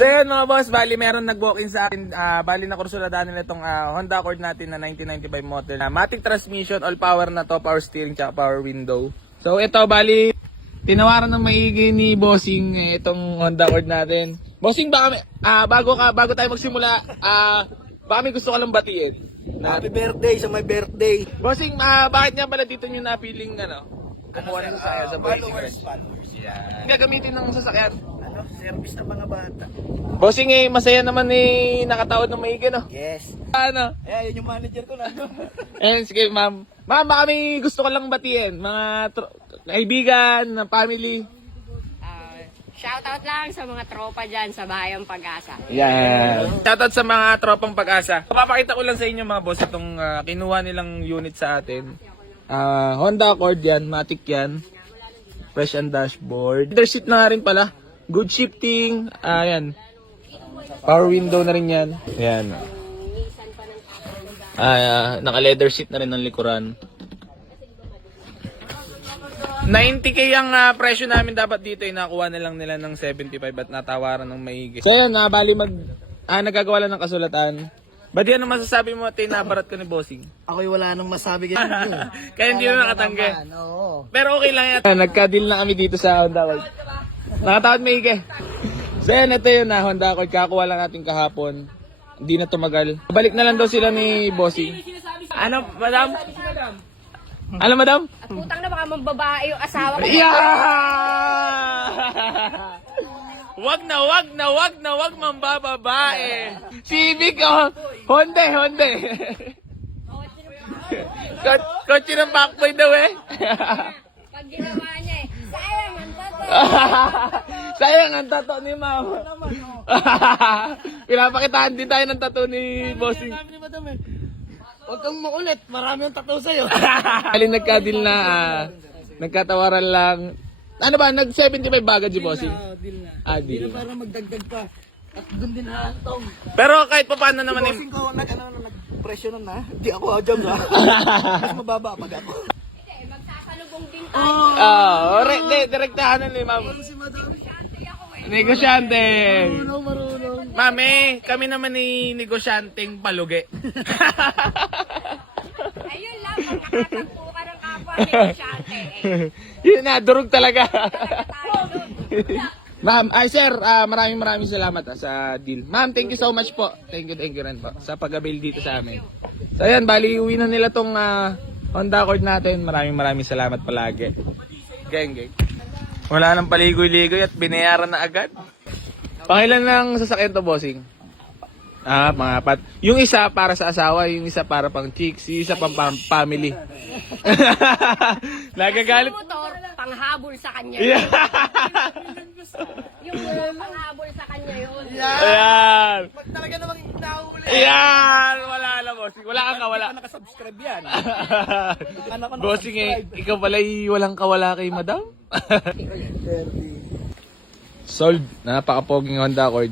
So yun mga boss, bali meron nag-walk-in sa akin. Bali na kursuladaan nila itong Honda Accord natin na 1995 model. Matic transmission, all power na to, power steering, tsaka power window. So ito bali, tinawaran ng maigi ni Bossing itong Honda Accord natin. Bossing, baka bago tayo magsimula, baka may gusto ka lang batiin. Happy birthday sa my birthday. Bossing, bakit nga pala dito nyo napiling kumuha ng sasakyan sa Followers. Yan. Gagamitin ng sasakyan. Service ng mga bata. Bossing masaya naman nakataod ng maigi, no? Yes. Ano? Yun yung manager ko na. Sige, ma'am. Ma'am, baka may gusto ka lang batiin. Mga kaibigan, family. Shoutout lang sa mga tropa dyan sa Bayang Pag-asa. Yan. Shoutout sa mga tropang Pag-asa. Papakita ko lang sa inyo mga boss itong kinuha nilang unit sa atin. Honda Accord yan, Matic yan. Fresh and dashboard. Leather seat na rin pala. Good shifting. Ayan. Power window na rin yan. Ayan. Naka-leather seat na rin ng likuran. 90k ang presyo namin dapat dito ay nakuha na lang nila ng 75 at natawaran ng maigi. So ayan, bali nagagawa lang ng kasulatan. Ba't yan ang masasabi mo at nabarat ko ni Bossing? Ako'y wala nang masabi kayo. Kaya hindi na nakatanggi. Oo. Pero okay lang yan. Nagka-deal na kami dito sa Honda Accord. Nakatawad maigi. So ayan, ito yun Honda Accord. Kakuha lang natin kahapon. Hindi na tumagal. Balik na lang daw sila ni Bossing. Ano, madam? Ano, madam? At putang na baka mambabae yung asawa ko. Yeah! Wag mambababae. Civic Honda. Kotse ng Pacboy daw Pag ginawa niya sayang ang tato. Sayang ang tato ni ma'am. Pinapakitaan din tayo ng tato ni Bossing. Huwag kang makulit. Marami ang tattoo sa'yo. Alin nagka-deal na, nagkatawaran lang. Ano ba, nag-75 bagad si Bossing? Deal na. Deal. Para magdagdag pa. At doon din hatong. Pero kahit pa paano naman Bossing ko, nag-presyo nun ha. Di ako ajam ha. Mas mababa pag ako. Hindi, magsasalubong din tayo. Direktahan ni ma'am. Si madam. Negosyante. Marunong. Mami, kami naman ni negosyanteng palugi. Ayun lang, kung nakatagpo ka ng kapwa, negosyante. Yun na, durog talaga. Tayo doon. Ma'am, sir, maraming salamat sa deal. Ma'am, thank you so much po. Thank you rin po sa pag-avail dito sa amin. So ayan, bali uwi na nila tong Honda Accord natin. Maraming salamat palagi. Geng. Wala nang paligoy-ligoy at binayaran na agad. Pangilan ng sasakyan to, Bossing? Pangapat. Yung isa para sa asawa, yung isa para pang chicks, yung isa pang family. Nagagalit. Yung motor, panghabol sa kanya. Yeah. Yung motor, panghabol sa kanya yun. Ayan. Pag talaga namang nahuli. Ayan. Wala na, Bossing. Wala kang kawala. Hindi pa nakasubscribe yan. Anak ko Bossing ikaw pala'y walang kawala kay madam. Sold. Napaka-poging Honda Accord.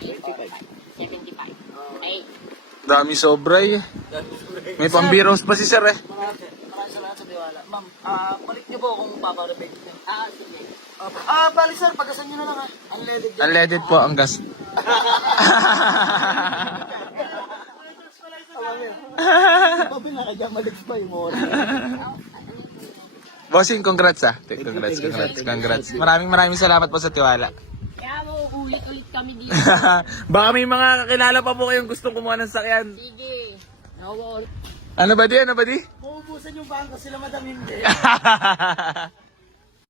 75. Ay, Dami sobra May pambiros pa si sir Maraming salamat sa tiwala. Ma'am, balik niyo po kung paparabig niyo. sige. Balik sir, pagasan niyo na lang ha. Unleaded yan. Unleaded po ang gas. Sabi na kaya maliks pa yung mora. Bossing, congrats Congrats. Maraming salamat po sa tiwala. Kaya mauulit-ulit kami dito. Baka may mga kakilala pa po kayong gustong kumuha ng sakyan. Sige. Nawawala. Ano ba di? Mauubusan yung bangko sila madam hindi.